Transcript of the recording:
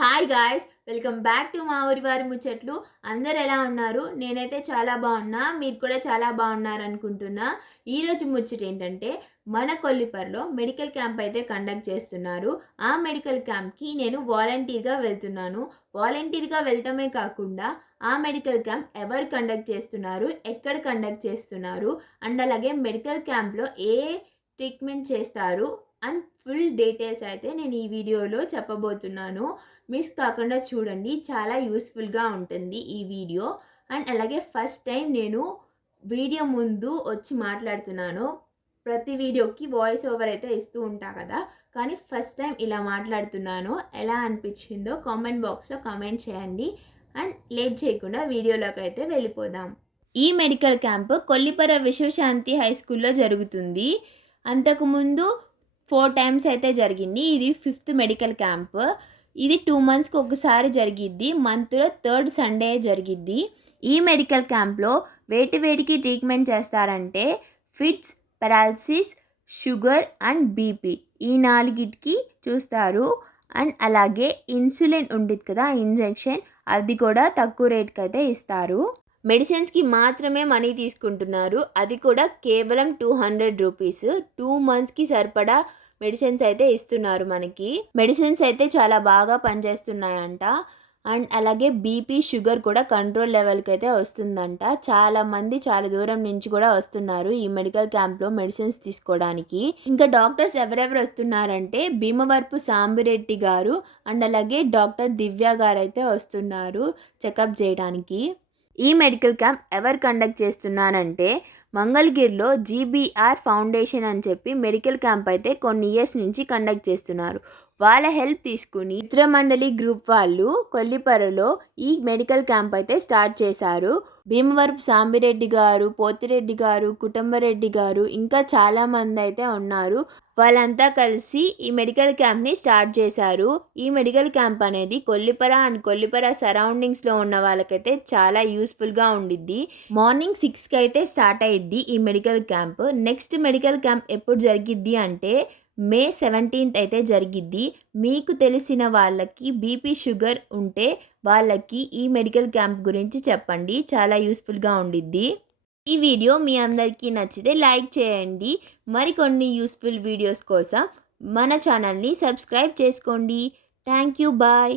Hi guys, welcome back to మా ఊరి వారి ముచ్చట్లు. అందరు ఎలా ఉన్నారు? నేనైతే చాలా బాగున్నా, మీరు కూడా చాలా బాగున్నారు అనుకుంటున్నా. ఈరోజు ముచ్చట ఏంటంటే, మన కొల్లిపర్లో మెడికల్ క్యాంప్ అయితే కండక్ట్ చేస్తున్నారు. ఆ మెడికల్ క్యాంప్కి నేను వాలంటీర్గా వెళ్తున్నాను. వాలంటీర్గా వెళ్ళటమే కాకుండా ఆ మెడికల్ క్యాంప్ ఎవరు కండక్ట్ చేస్తున్నారు, ఎక్కడ కండక్ట్ చేస్తున్నారు, అండ్ అలాగే మెడికల్ క్యాంప్లో ఏ ట్రీట్మెంట్ చేస్తారు అండ్ ఫుల్ డీటెయిల్స్ అయితే నేను ఈ వీడియోలో చెప్పబోతున్నాను. మిస్ కాకుండా చూడండి, చాలా యూస్ఫుల్గా ఉంటుంది ఈ వీడియో. అండ్ అలాగే ఫస్ట్ టైం నేను వీడియో ముందు వచ్చి మాట్లాడుతున్నాను. ప్రతి వీడియోకి వాయిస్ ఓవర్ అయితే ఇస్తూ ఉంటా కదా, కానీ ఫస్ట్ టైం ఇలా మాట్లాడుతున్నాను. ఎలా అనిపించిందో కామెంట్ బాక్స్లో కామెంట్ చేయండి. అండ్ లేట్ చేయకుండా వీడియోలోకి అయితే వెళ్ళిపోదాం. ఈ మెడికల్ క్యాంప్ కొల్లిపర విశ్వశాంతి హై స్కూల్లో జరుగుతుంది. అంతకుముందు 4 టైమ్స్ అయితే జరిగింది. ఇది 5th మెడికల్ క్యాంప్. ఇది 2 మంత్స్కి ఒకసారి జరిగిద్ది. మంత్లో 3rd సండే జరిగిద్ది. ఈ మెడికల్ క్యాంప్లో వేటికి ట్రీట్మెంట్ చేస్తారంటే fits, paralysis, sugar and BP ఈ 4టికి చూస్తారు. అండ్ అలాగే ఇన్సులిన్ ఉంటుంది కదా, ఇంజెక్షన్, అది కూడా తక్కువ రేట్కి అయితే ఇస్తారు. మెడిసిన్స్కి మాత్రమే మనీ తీసుకుంటున్నారు, అది కూడా కేవలం 200 రూపీస్. 2 మంత్స్కి సరిపడా మెడిసిన్స్ అయితే ఇస్తున్నారు మనకి. మెడిసిన్స్ అయితే చాలా బాగా పనిచేస్తున్నాయంట. అండ్ అలాగే బీపీ, షుగర్ కూడా కంట్రోల్ లెవెల్కి అయితే వస్తుందంట. చాలామంది చాలా దూరం నుంచి కూడా వస్తున్నారు ఈ మెడికల్ క్యాంప్లో మెడిసిన్స్ తీసుకోవడానికి. ఇంకా డాక్టర్స్ ఎవరెవరు వస్తున్నారంటే భీమవరపు సాంబిరెడ్డి గారు అండ్ అలాగే డాక్టర్ దివ్య గారు అయితే వస్తున్నారు చెకప్ చేయడానికి. ఈ మెడికల్ క్యాంప్ ఎవరు కండక్ట్ చేస్తున్నారంటే మంగళగిరిలో జీబీఆర్ ఫౌండేషన్ అని చెప్పి మెడికల్ క్యాంప్ అయితే కొన్ని ఇయర్స్ నుంచి కండక్ట్ చేస్తున్నారు. వాళ్ళ హెల్ప్ తీసుకుని మిత్రమండలి గ్రూప్ వాళ్ళు కొల్లిపరలో ఈ మెడికల్ క్యాంప్ అయితే స్టార్ట్ చేశారు. భీమవరపు సాంబిరెడ్డి గారు, పోతిరెడ్డి గారు, కుటుంబరెడ్డి గారు ఇంకా చాలామంది అయితే ఉన్నారు. వాళ్ళంతా కలిసి ఈ మెడికల్ క్యాంప్ని స్టార్ట్ చేశారు. ఈ మెడికల్ క్యాంప్ అనేది కొల్లిపర అండ్ కొల్లిపర సరౌండింగ్స్లో ఉన్న వాళ్ళకైతే చాలా యూస్ఫుల్గా ఉండిద్ది. మార్నింగ్ 6కి అయితే స్టార్ట్ అయ్యిద్ది ఈ medical camp. Next medical camp ఎప్పుడు జరిగిద్ది అంటే May 17th అయితే జరిగిద్ది. మీకు తెలిసిన వాళ్ళకి బీపీ, షుగర్ ఉంటే వాళ్ళకి ఈ మెడికల్ క్యాంప్ గురించి చెప్పండి, చాలా యూస్ఫుల్గా ఉండిద్ది. ఈ వీడియో మీ అందరికీ నచ్చితే లైక్ చేయండి. మరికొన్ని యూస్ఫుల్ వీడియోస్ కోసం మన ఛానల్ని సబ్స్క్రైబ్ చేసుకోండి. Thank you, bye.